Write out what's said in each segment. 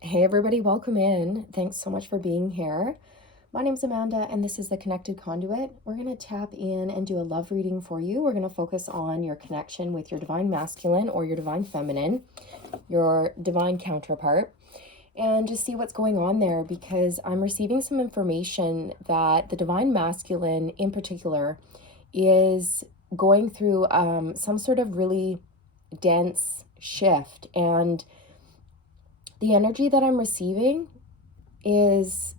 Hey everybody, welcome in. Thanks so much for being here. My name's Amanda and this is the Connected Conduit. We're going to tap in and do a love reading for you. We're going to focus on your connection with your divine masculine or your divine feminine, your divine counterpart, and just see what's going on there, because I'm receiving some information that the divine masculine in particular is going through some sort of really dense shift, and the energy that I'm receiving is,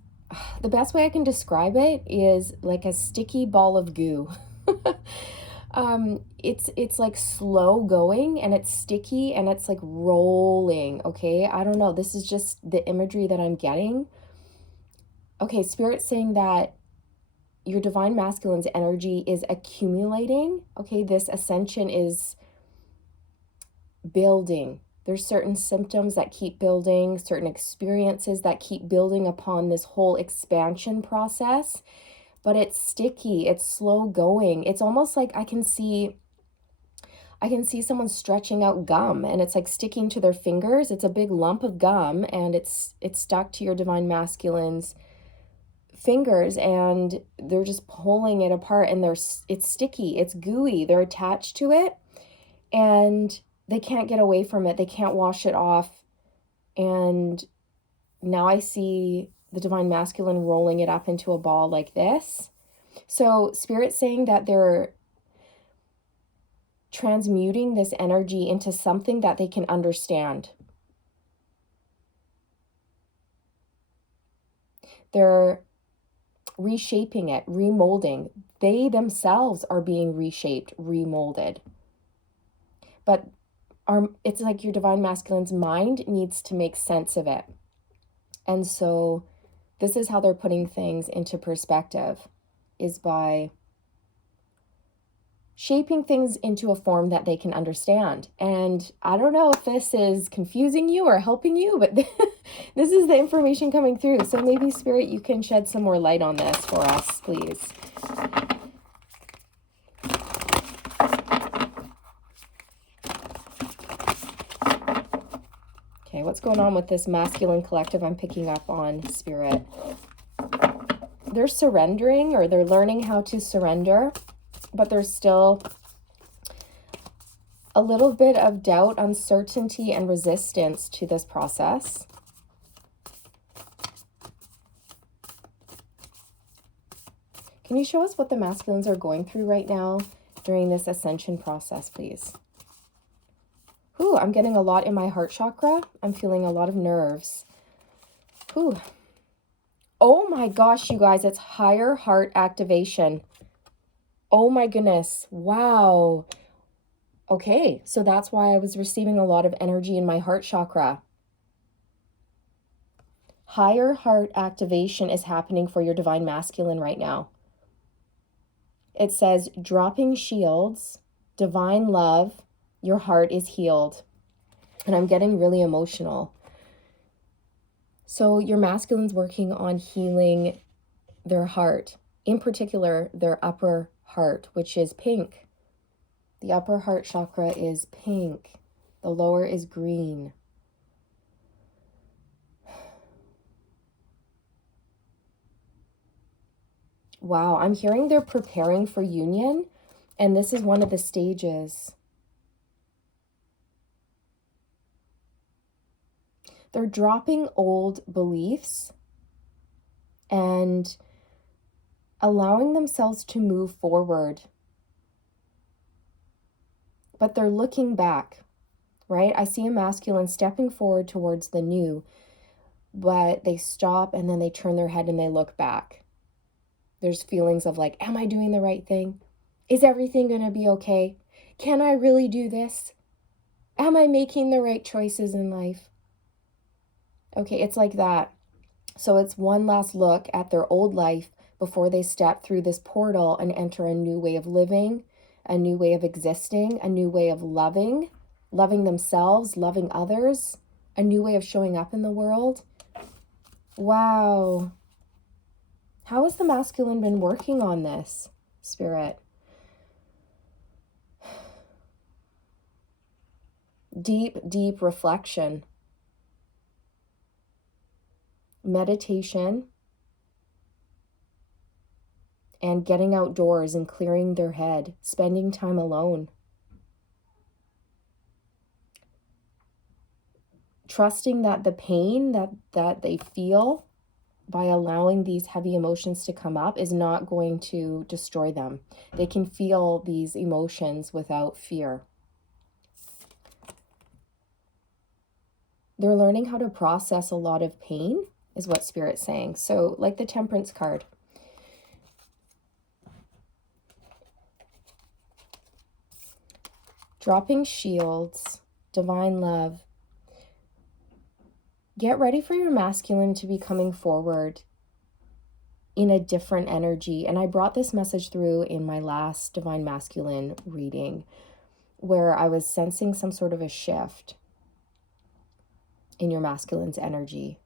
the best way I can describe it is like a sticky ball of goo. It's like slow going and it's sticky and it's like rolling. Okay, I don't know. This is just the imagery that I'm getting. Okay, Spirit's saying that your divine masculine's energy is accumulating. Okay, this ascension is building. There's certain symptoms that keep building, certain experiences that keep building upon this whole expansion process, but it's sticky, it's slow going. It's almost like I can see someone stretching out gum and it's like sticking to their fingers. It's a big lump of gum and it's stuck to your divine masculine's fingers and they're just pulling it apart, and it's sticky, it's gooey. They're attached to it and they can't get away from it. They can't wash it off. And now I see the divine masculine rolling it up into a ball like this. So Spirit's saying that they're transmuting this energy into something that they can understand. They're reshaping it, remolding. They themselves are being reshaped, remolded. But it's like your divine masculine's mind needs to make sense of it. And so this is how they're putting things into perspective, is by shaping things into a form that they can understand. And I don't know if this is confusing you or helping you, but this is the information coming through. So maybe Spirit, you can shed some more light on this for us, please. Okay, what's going on with this masculine collective I'm picking up on, Spirit? They're surrendering, or they're learning how to surrender, but there's still a little bit of doubt, uncertainty, and resistance to this process. Can you show us what the masculines are going through right now during this ascension process, please? Ooh, I'm getting a lot in my heart chakra. I'm feeling a lot of nerves. Ooh. Oh my gosh, you guys, it's higher heart activation. Oh my goodness. Wow. Okay, so that's why I was receiving a lot of energy in my heart chakra. Higher heart activation is happening for your divine masculine right now. It says, dropping shields, divine love, your heart is healed. And I'm getting really emotional. So your masculine's working on healing their heart, in particular, their upper heart, which is pink. The upper heart chakra is pink. The lower is green. Wow, I'm hearing they're preparing for union, and this is one of the stages. They're dropping old beliefs and allowing themselves to move forward. But they're looking back, right? I see a masculine stepping forward towards the new, but they stop and then they turn their head and they look back. There's feelings of like, am I doing the right thing? Is everything going to be okay? Can I really do this? Am I making the right choices in life? Okay, it's like that. So it's one last look at their old life before they step through this portal and enter a new way of living, a new way of existing, a new way of loving themselves, loving others, a new way of showing up in the world. Wow. How has the masculine been working on this, Spirit? Deep, deep reflection. meditation, and getting outdoors and clearing their head, spending time alone. Trusting that the pain that they feel by allowing these heavy emotions to come up is not going to destroy them. They can feel these emotions without fear. They're learning how to process a lot of pain, is what Spirit's saying. So, like the Temperance card. Dropping shields, divine love. Get ready for your masculine to be coming forward in a different energy. And I brought this message through in my last divine masculine reading, where I was sensing some sort of a shift in your masculine's energy.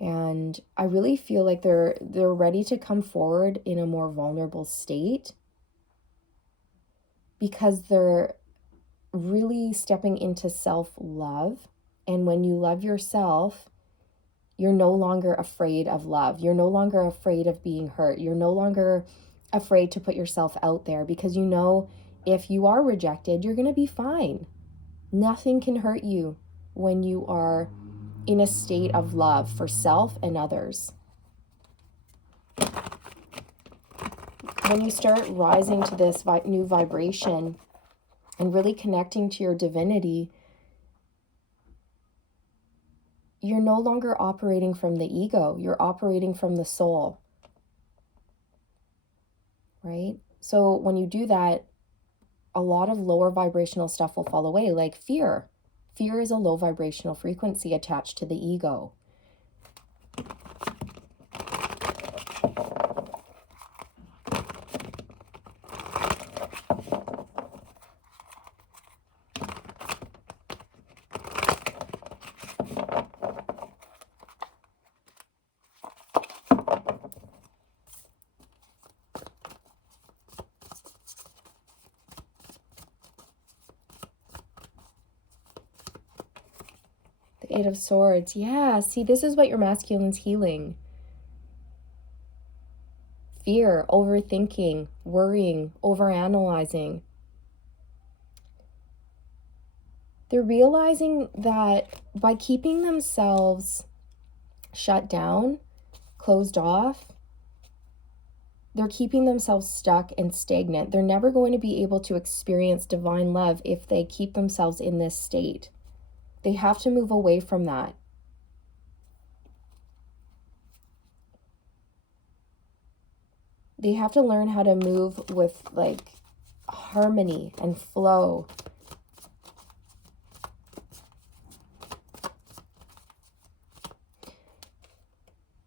And I really feel like they're ready to come forward in a more vulnerable state, because they're really stepping into self-love. And when you love yourself, you're no longer afraid of love. You're no longer afraid of being hurt. You're no longer afraid to put yourself out there, because you know if you are rejected, you're going to be fine. Nothing can hurt you when you are in a state of love for self and others. When you start rising to this new vibration and really connecting to your divinity, you're no longer operating from the ego. You're operating from the soul, right? So when you do that, a lot of lower vibrational stuff will fall away, like fear. Fear is a low vibrational frequency attached to the ego. The Eight of Swords. Yeah, see, this is what your masculine's healing. Fear, overthinking, worrying, overanalyzing. They're realizing that by keeping themselves shut down, closed off, they're keeping themselves stuck and stagnant. They're never going to be able to experience divine love if they keep themselves in this state. They have to move away from that. They have to learn how to move with like harmony and flow.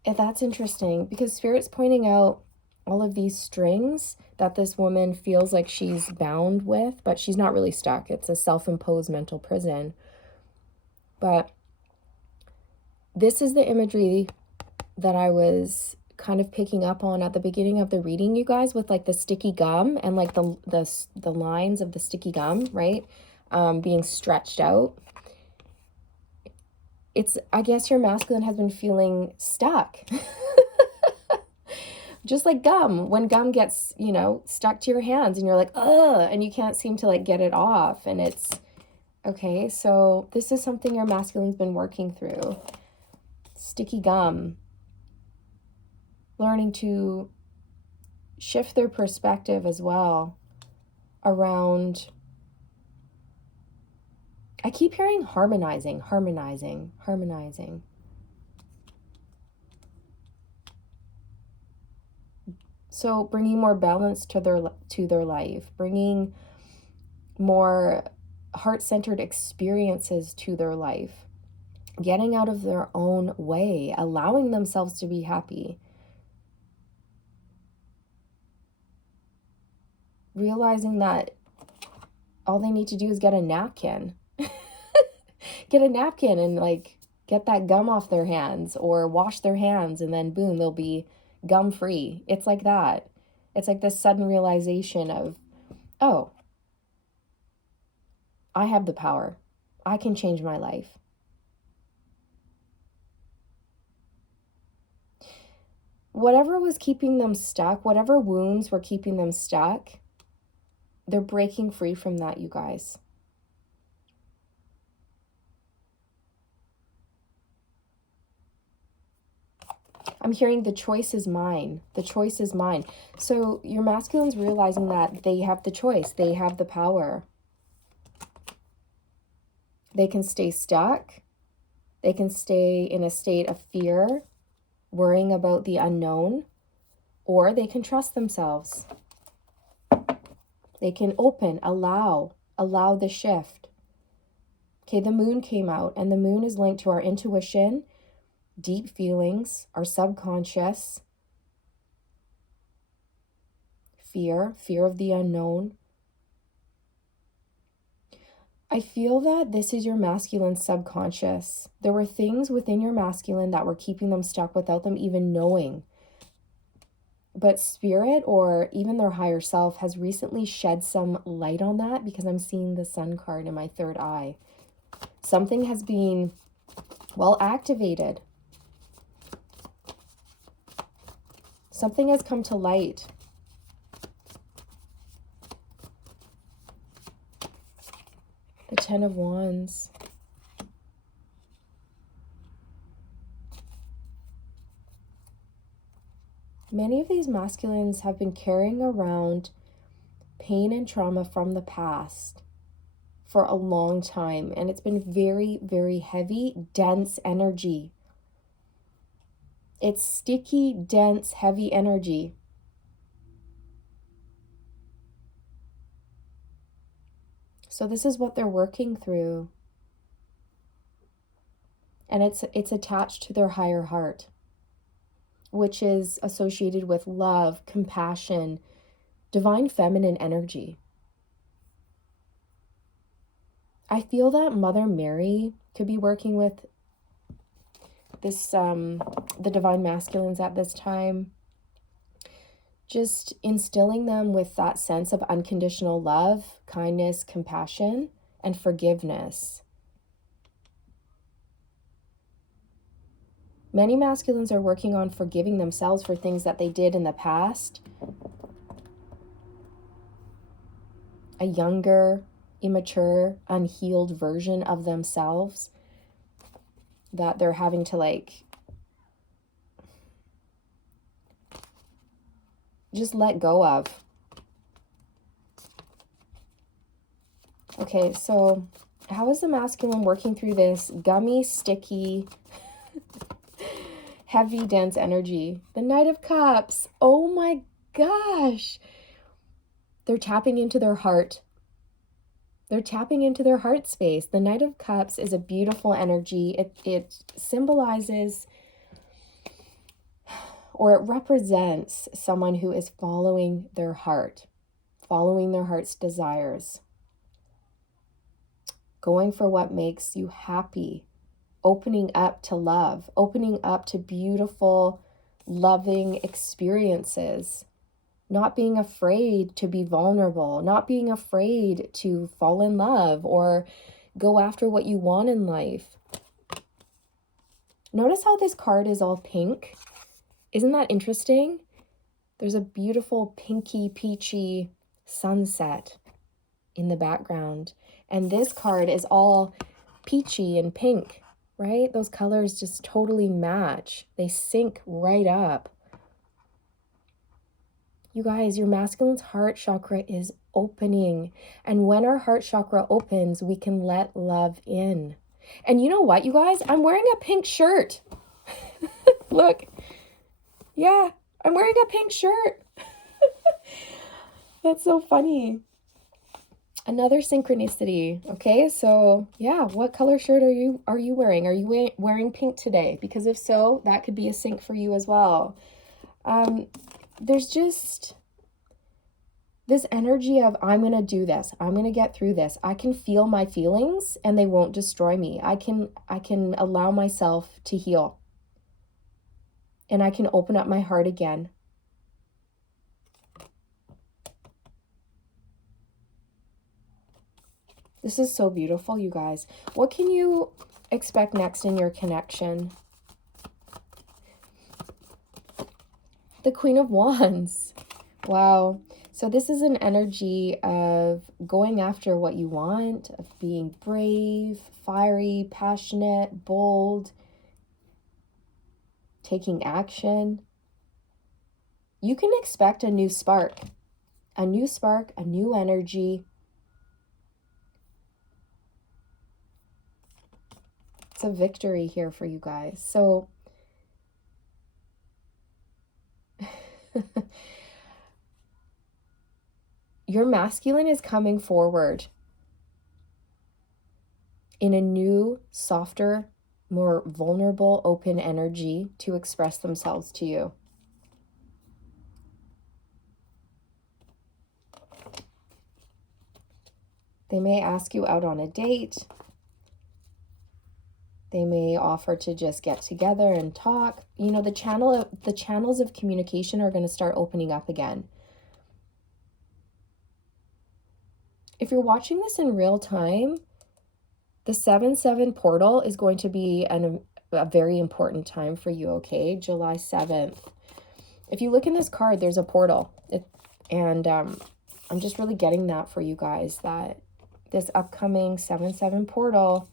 And that's interesting, because Spirit's pointing out all of these strings that this woman feels like she's bound with, but she's not really stuck. It's a self-imposed mental prison. But this is the imagery that I was kind of picking up on at the beginning of the reading, you guys, with like the sticky gum and like the lines of the sticky gum, right? Being stretched out. It's, I guess your masculine has been feeling stuck. Just like gum, when gum gets, you know, stuck to your hands and you're like, ugh, and you can't seem to like get it off. And it's, okay, so this is something your masculine's been working through. Sticky gum. Learning to shift their perspective as well around, I keep hearing harmonizing. So bringing more balance to their life, bringing more heart-centered experiences to their life, getting out of their own way, allowing themselves to be happy, realizing that all they need to do is get a napkin. Get a napkin and like get that gum off their hands, or wash their hands, and then boom, they'll be gum free. It's like that. It's like this sudden realization of, oh, I have the power. I can change my life. whatever was keeping them stuck, whatever wounds were keeping them stuck, they're breaking free from that, you guys. I'm hearing the choice is mine. The choice is mine. So your masculine's realizing that they have the choice. They have the power. They can stay stuck. They can stay in a state of fear, worrying about the unknown, or they can trust themselves. They can open, allow the shift. Okay, the moon came out, and the moon is linked to our intuition, deep feelings, our subconscious, fear of the unknown. I feel that this is your masculine subconscious. There were things within your masculine that were keeping them stuck without them even knowing. But spirit, or even their higher self, has recently shed some light on that, because I'm seeing the sun card in my third eye. Something has been, well, activated. Something has come to light. The Ten of Wands. Many of these masculines have been carrying around pain and trauma from the past for a long time, and it's been very, very heavy, dense energy. It's sticky, dense, heavy energy. So this is what they're working through. And it's attached to their higher heart, which is associated with love, compassion, divine feminine energy. I feel that Mother Mary could be working with this, the divine masculines at this time, just instilling them with that sense of unconditional love, kindness, compassion, and forgiveness. Many masculines are working on forgiving themselves for things that they did in the past. A younger, immature, unhealed version of themselves that they're having to just let go of. Okay, so how is the masculine working through this gummy, sticky, heavy, dense energy? The Knight of Cups. Oh my gosh. They're tapping into their heart. They're tapping into their heart space. The Knight of Cups is a beautiful energy. It symbolizes, or it represents, someone who is following their heart, following their heart's desires, going for what makes you happy, opening up to love, opening up to beautiful, loving experiences, not being afraid to be vulnerable, not being afraid to fall in love or go after what you want in life. Notice how this card is all pink. Isn't that interesting? There's a beautiful pinky, peachy sunset in the background. And this card is all peachy and pink, right? Those colors just totally match. They sync right up. You guys, your masculine's heart chakra is opening. And when our heart chakra opens, we can let love in. And you know what, you guys? I'm wearing a pink shirt. Look. Yeah, I'm wearing a pink shirt. That's so funny. Another synchronicity. Okay, so yeah, what color shirt are you wearing? Are you wearing pink today? Because if so, that could be a sync for you as well. There's just this energy of, I'm going to do this. I'm going to get through this. I can feel my feelings and they won't destroy me. I can allow myself to heal. And I can open up my heart again. This is so beautiful, you guys. What can you expect next in your connection? The Queen of Wands. Wow. So this is an energy of going after what you want, of being brave, fiery, passionate, bold, taking action. You can expect a new spark, a new energy. It's a victory here for you guys. So your masculine is coming forward in a new, softer, more vulnerable, open energy to express themselves to you. They may ask you out on a date. They may offer to just get together and talk. You know, the channels of communication are going to start opening up again. If you're watching this in real time, the 7/7 portal is going to be a very important time for you, okay? July 7th. If you look in this card, there's a portal. I'm just really getting that for you guys, that this upcoming 7/7 portal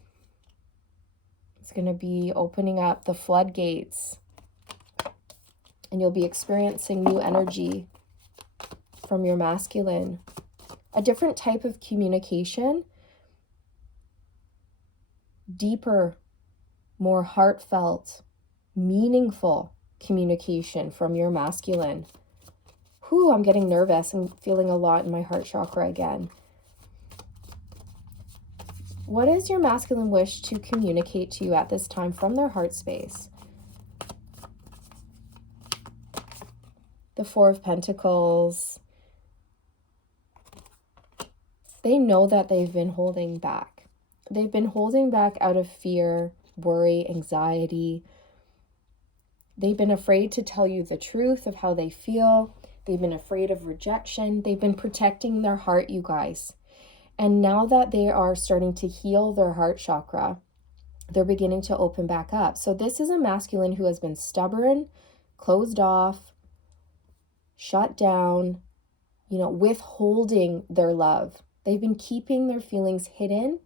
is going to be opening up the floodgates. And you'll be experiencing new energy from your masculine. A different type of communication. Deeper, more heartfelt, meaningful communication from your masculine. Whew, I'm getting nervous and feeling a lot in my heart chakra again. What is your masculine wish to communicate to you at this time from their heart space? The Four of Pentacles. They know that they've been holding back. They've been holding back out of fear, worry, anxiety. They've been afraid to tell you the truth of how they feel. They've been afraid of rejection. They've been protecting their heart, you guys. And now that they are starting to heal their heart chakra, they're beginning to open back up. So this is a masculine who has been stubborn, closed off, shut down, withholding their love. They've been keeping their feelings hidden.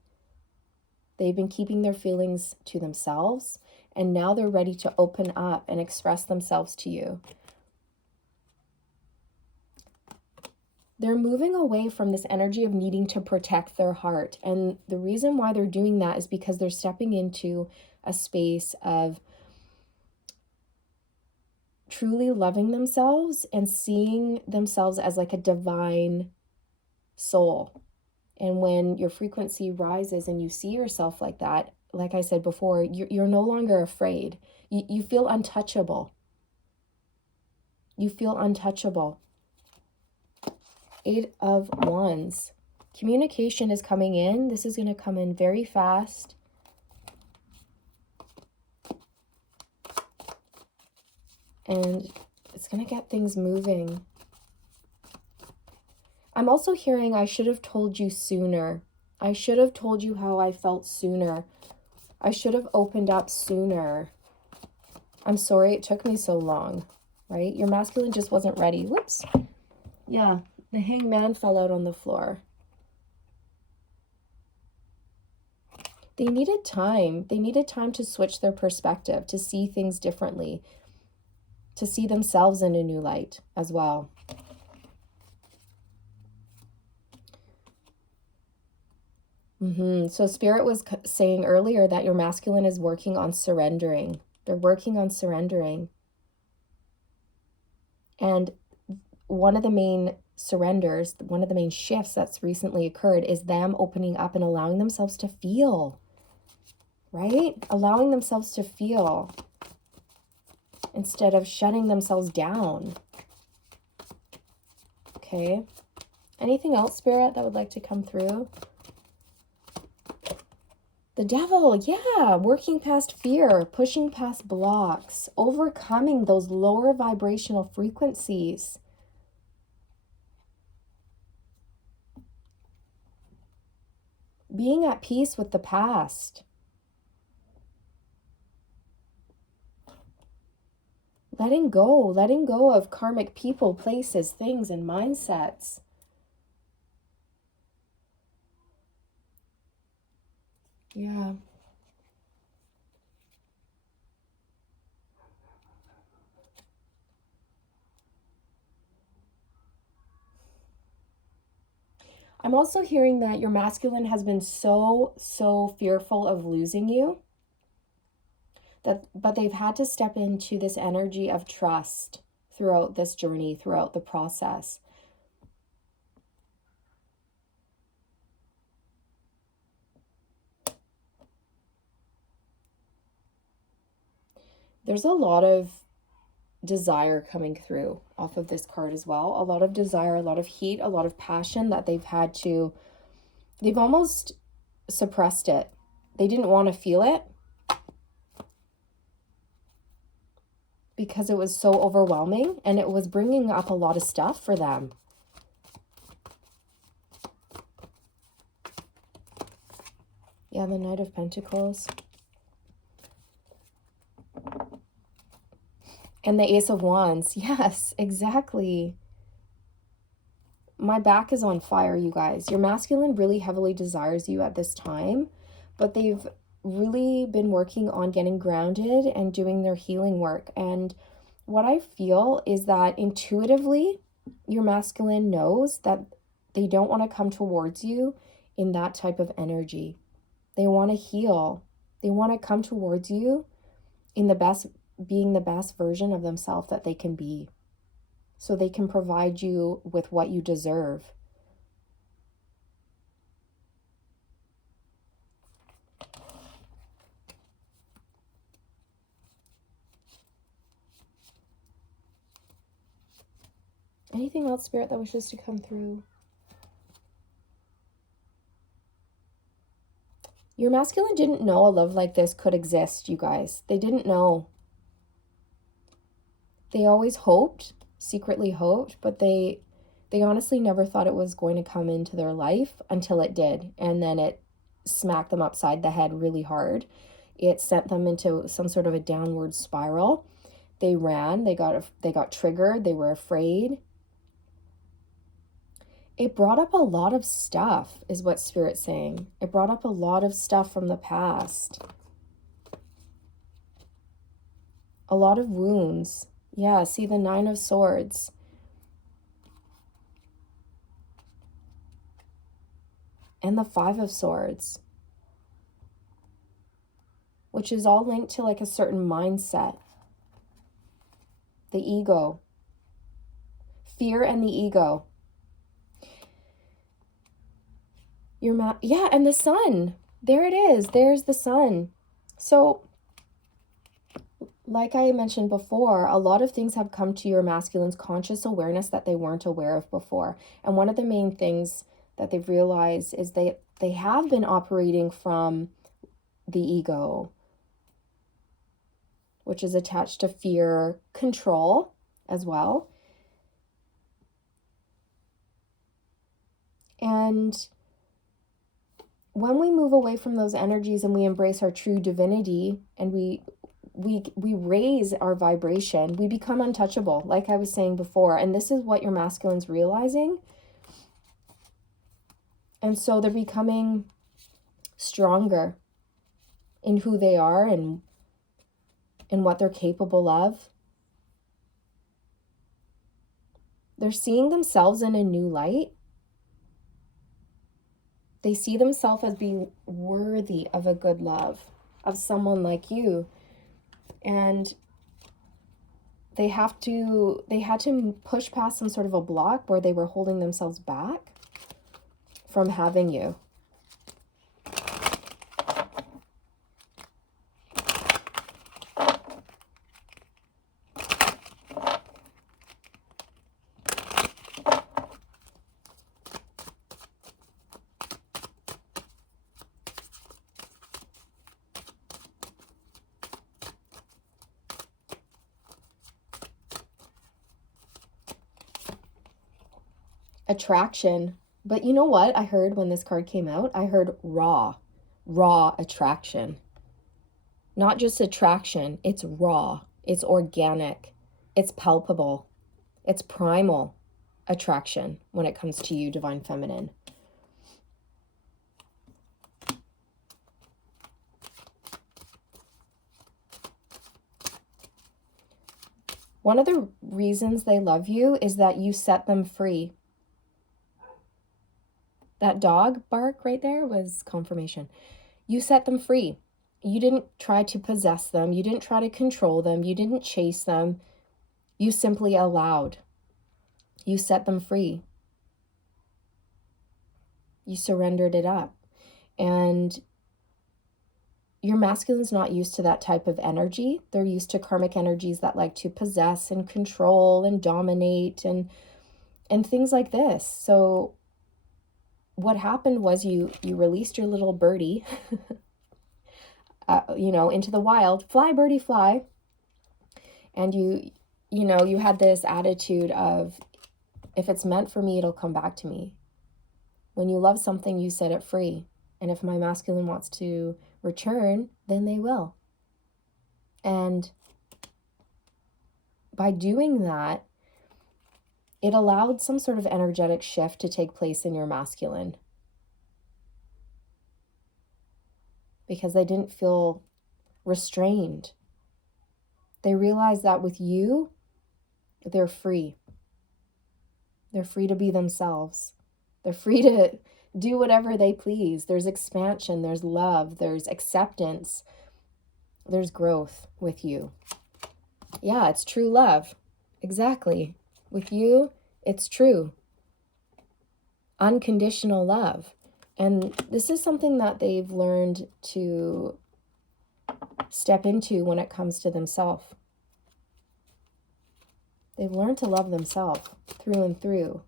They've been keeping their feelings to themselves. And now they're ready to open up and express themselves to you. They're moving away from this energy of needing to protect their heart. And the reason why they're doing that is because they're stepping into a space of truly loving themselves and seeing themselves as like a divine soul. And when your frequency rises and you see yourself like that, like I said before, you're no longer afraid. You feel untouchable. You feel untouchable. 8 of Wands. Communication is coming in. This is going to come in very fast. And it's going to get things moving. I'm also hearing, I should have told you sooner. I should have told you how I felt sooner. I should have opened up sooner. I'm sorry it took me so long, right? Your masculine just wasn't ready. Whoops. Yeah, the Hangman fell out on the floor. They needed time. They needed time to switch their perspective, to see things differently, to see themselves in a new light as well. So Spirit was saying earlier that your masculine is working on surrendering. They're working on surrendering. And one of the main surrenders, one of the main shifts that's recently occurred is them opening up and allowing themselves to feel, right? Allowing themselves to feel instead of shutting themselves down. Okay. Anything else, Spirit, that would like to come through? The Devil, yeah, working past fear, pushing past blocks, overcoming those lower vibrational frequencies. Being at peace with the past. letting go of karmic people, places, things, and mindsets. Yeah. I'm also hearing that your masculine has been so fearful of losing you but they've had to step into this energy of trust throughout this journey, throughout the process. There's a lot of desire coming through off of this card as well. A lot of desire, a lot of heat, a lot of passion that they've almost suppressed it. They didn't want to feel it because it was so overwhelming and it was bringing up a lot of stuff for them. Yeah, the Knight of Pentacles. And the Ace of Wands. Yes, exactly. My back is on fire, you guys. Your masculine really heavily desires you at this time, but they've really been working on getting grounded and doing their healing work. And what I feel is that intuitively, your masculine knows that they don't want to come towards you in that type of energy. They want to heal. They want to come towards you in being the best version of themselves that they can be, so they can provide you with what you deserve. Anything else, Spirit, that wishes to come through? Your masculine didn't know a love like this could exist, you guys. They didn't know. They always hoped, secretly hoped, but they honestly never thought it was going to come into their life until it did. And then it smacked them upside the head really hard. It sent them into some sort of a downward spiral. They ran, they got triggered, they were afraid. It brought up a lot of stuff, is what Spirit's saying. It brought up a lot of stuff from the past. A lot of wounds. Yeah, see the Nine of Swords. And the Five of Swords. Which is all linked to like a certain mindset. The ego. Fear and the ego. Yeah, and the sun. There it is. There's the sun. So, like I mentioned before, a lot of things have come to your masculine's conscious awareness that they weren't aware of before. And one of the main things that they've realized is they have been operating from the ego, which is attached to fear, control as well. And when we move away from those energies and we embrace our true divinity and we raise our vibration, we become untouchable, like I was saying before. And this is what your masculine's realizing. And so they're becoming stronger in who they are and what they're capable of. They're seeing themselves in a new light. They see themselves as being worthy of a good love, of someone like you. And they had to push past some sort of a block where they were holding themselves back from having you. Attraction. But you know what I heard when this card came out? I heard raw attraction. Not just attraction, it's raw, it's organic. It's palpable. It's primal attraction when it comes to you, Divine Feminine. One of the reasons they love you is that you set them free. That dog bark right there was confirmation. You set them free. You didn't try to possess them. You didn't try to control them. You didn't chase them. You simply allowed. You set them free. You surrendered it up. And your masculine's not used to that type of energy. They're used to karmic energies that like to possess and control and dominate and things like this. So what happened was you released your little birdie, into the wild. Fly, birdie, fly. And you had this attitude of, if it's meant for me, it'll come back to me. When you love something, you set it free. And if my masculine wants to return, then they will. And by doing that, it allowed some sort of energetic shift to take place in your masculine. Because they didn't feel restrained. They realized that with you, they're free. They're free to be themselves. They're free to do whatever they please. There's expansion, there's love, there's acceptance, there's growth with you. Yeah, it's true love. Exactly. With you, it's true. Unconditional love. And this is something that they've learned to step into when it comes to themselves. They've learned to love themselves through and through.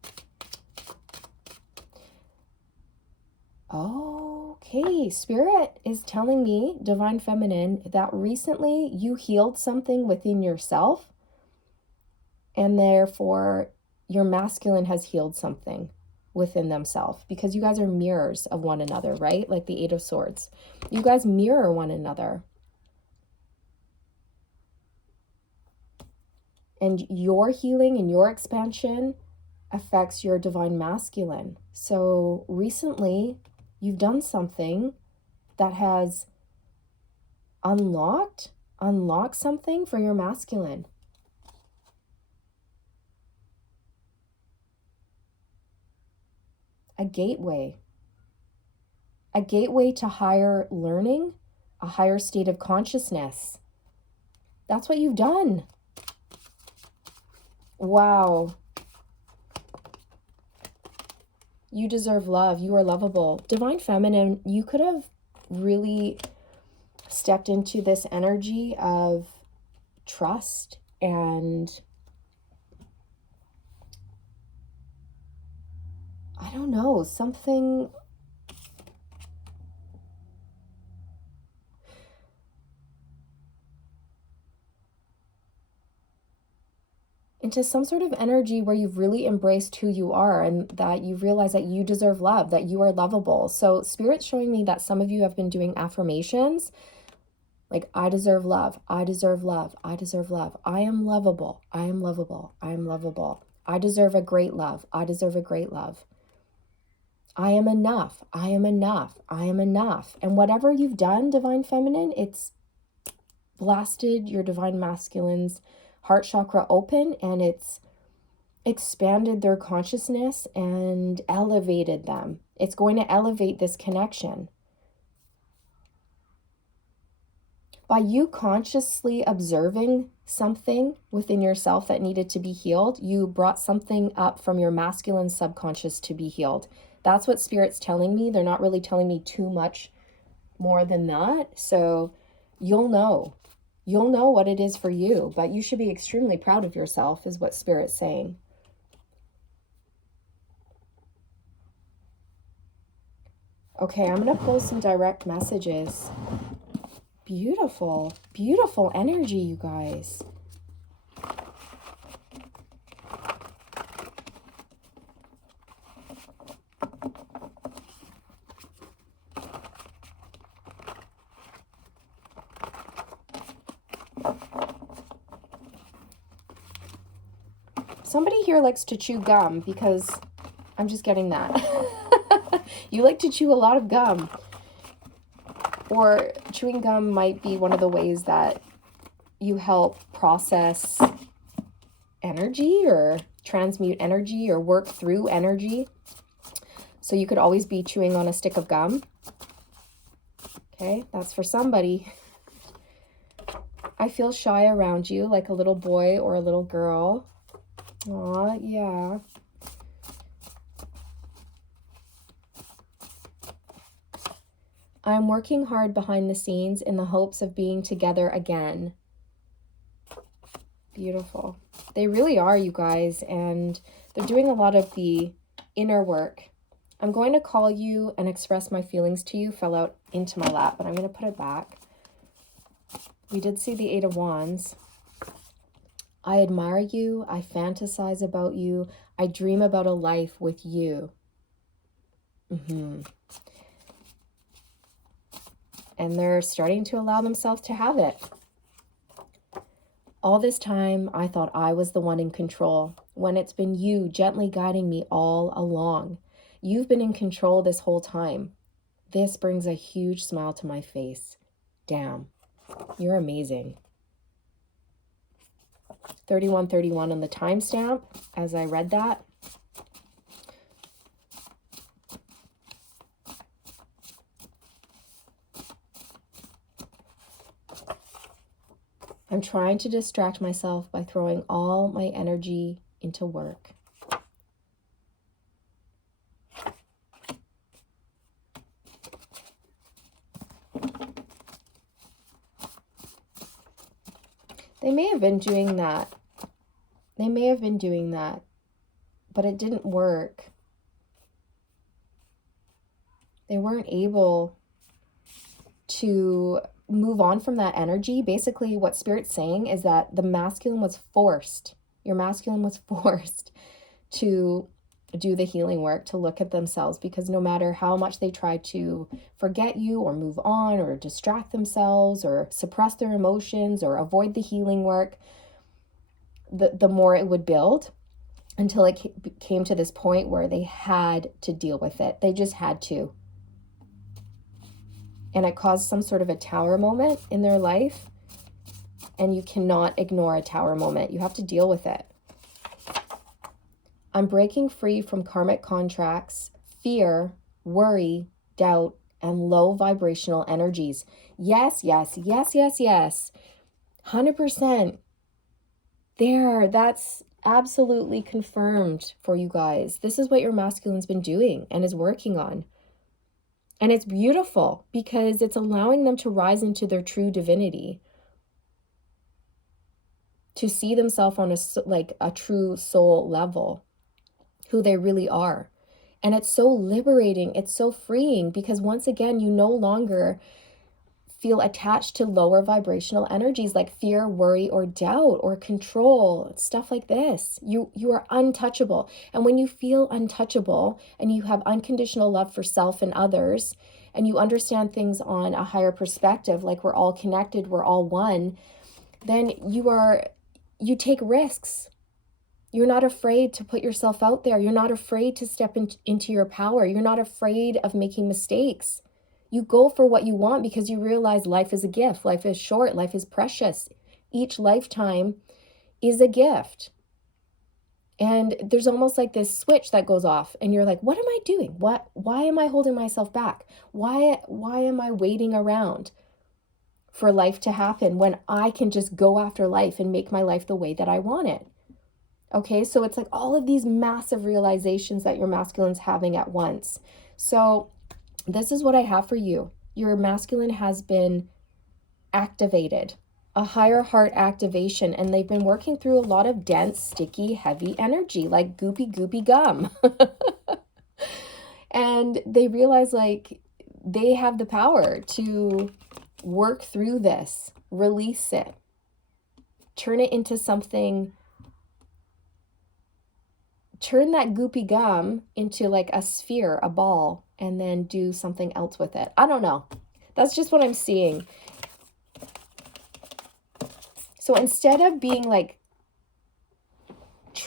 Okay, Spirit is telling me, Divine Feminine, that recently you healed something within yourself, and therefore your masculine has healed something within themselves, because you guys are mirrors of one another, right? Like the Eight of Swords. You guys mirror one another. And your healing and your expansion affects your Divine Masculine. So recently, you've done something that has unlocked something for your masculine. A gateway to higher learning, a higher state of consciousness. That's what you've done. Wow. You deserve love. You are lovable. Divine Feminine, you could have really stepped into this energy of trust and I don't know, something into some sort of energy where you've really embraced who you are and that you realize that you deserve love, that you are lovable. So Spirit's showing me that some of you have been doing affirmations like, I deserve love, I deserve love, I deserve love, I am lovable, I am lovable, I am lovable, I deserve a great love, I deserve a great love. I am enough, I am enough, I am enough. And whatever you've done, Divine Feminine, it's blasted your Divine Masculine's heart chakra open, and it's expanded their consciousness and elevated them. It's going to elevate this connection. By you consciously observing something within yourself that needed to be healed, you brought something up from your masculine subconscious to be healed. That's what Spirit's telling me. They're not really telling me too much more than that. So you'll know. You'll know what it is for you, but you should be extremely proud of yourself, is what Spirit's saying. Okay, I'm going to pull some direct messages. Beautiful, beautiful energy, you guys. Somebody here likes to chew gum because I'm just getting that. You like to chew a lot of gum. Or chewing gum might be one of the ways that you help process energy or transmute energy or work through energy. So you could always be chewing on a stick of gum. Okay, that's for somebody. I feel shy around you, like a little boy or a little girl. Aw, yeah. I'm working hard behind the scenes in the hopes of being together again. Beautiful. They really are, you guys, and they're doing a lot of the inner work. I'm going to call you and express my feelings to you. Fell out into my lap, but I'm going to put it back. We did see the Eight of Wands. I admire you. I fantasize about you. I dream about a life with you. And they're starting to allow themselves to have it. All this time, I thought I was the one in control, when it's been you gently guiding me all along. You've been in control this whole time. This brings a huge smile to my face. Damn, you're amazing. 3131 on the timestamp as I read that. I'm trying to distract myself by throwing all my energy into work. They may have been doing that. But it didn't work. They weren't able to move on from that energy. Basically, what Spirit's saying is that the masculine was forced. Your masculine was forced to do the healing work, to look at themselves, because no matter how much they try to forget you or move on or distract themselves or suppress their emotions or avoid the healing work, the more it would build until it came to this point where they had to deal with it. They just had to. And it caused some sort of a tower moment in their life. And you cannot ignore a tower moment. You have to deal with it. I'm breaking free from karmic contracts, fear, worry, doubt, and low vibrational energies. Yes, yes, yes, yes, yes. 100%. There, that's absolutely confirmed for you guys. This is what your masculine's been doing and is working on. And it's beautiful because it's allowing them to rise into their true divinity, to see themselves on a true soul level, who they really are. And it's so liberating. It's so freeing because once again, you no longer feel attached to lower vibrational energies like fear, worry, or doubt, or control, stuff like this. You are untouchable. And when you feel untouchable and you have unconditional love for self and others, and you understand things on a higher perspective, like we're all connected, we're all one, then you take risks. You're not afraid to put yourself out there. You're not afraid to step into your power. You're not afraid of making mistakes. You go for what you want because you realize life is a gift. Life is short. Life is precious. Each lifetime is a gift. And there's almost like this switch that goes off and you're like, what am I doing? Why am I holding myself back? Why am I waiting around for life to happen when I can just go after life and make my life the way that I want it? Okay, so it's like all of these massive realizations that your masculine's having at once. So this is what I have for you. Your masculine has been activated, a higher heart activation, and they've been working through a lot of dense, sticky, heavy energy, like goopy gum. And they realize like they have the power to work through this, release it, turn it into something. Turn that goopy gum into like a sphere, a ball, and then do something else with it. I don't know. That's just what I'm seeing. So instead of being like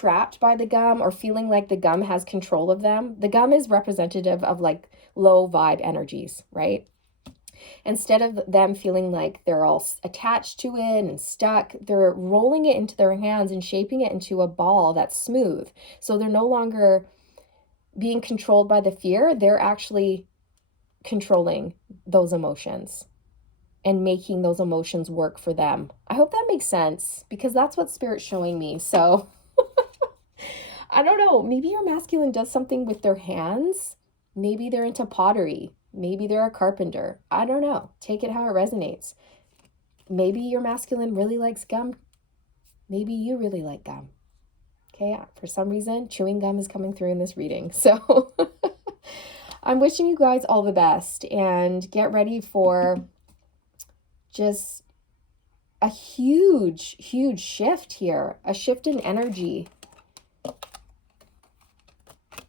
trapped by the gum or feeling like the gum has control of them, the gum is representative of like low vibe energies, right? Instead of them feeling like they're all attached to it and stuck, they're rolling it into their hands and shaping it into a ball that's smooth. So they're no longer being controlled by the fear, they're actually controlling those emotions and making those emotions work for them. I hope that makes sense because that's what Spirit's showing me. So I don't know, maybe your masculine does something with their hands. Maybe they're into pottery. Maybe they're a carpenter. I don't know. Take it how it resonates. Maybe your masculine really likes gum. Maybe you really like gum. Okay, for some reason, chewing gum is coming through in this reading. So I'm wishing you guys all the best and get ready for just a huge, huge shift here, a shift in energy,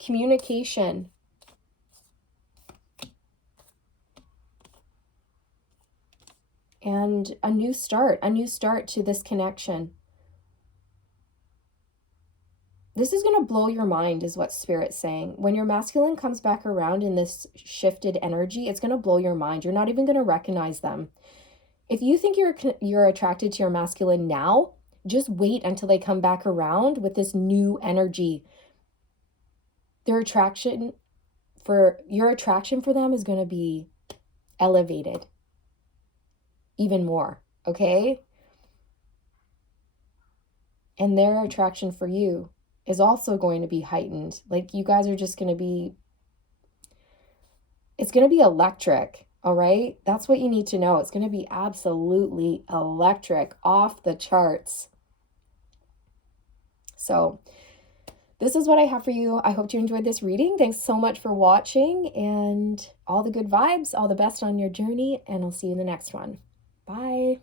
communication, and a new start to this connection. This is going to blow your mind, is what Spirit's saying. When your masculine comes back around in this shifted energy, it's going to blow your mind. You're not even going to recognize them. If you think you're attracted to your masculine now, just wait until they come back around with this new energy. Your attraction for them is going to be elevated even more, okay? And their attraction for you is also going to be heightened. Like, you guys are just going to be, it's going to be electric, all right? That's what you need to know. It's going to be absolutely electric, off the charts. So this is what I have for you. I hope you enjoyed this reading. Thanks so much for watching, and all the good vibes, all the best on your journey, and I'll see you in the next one. Bye.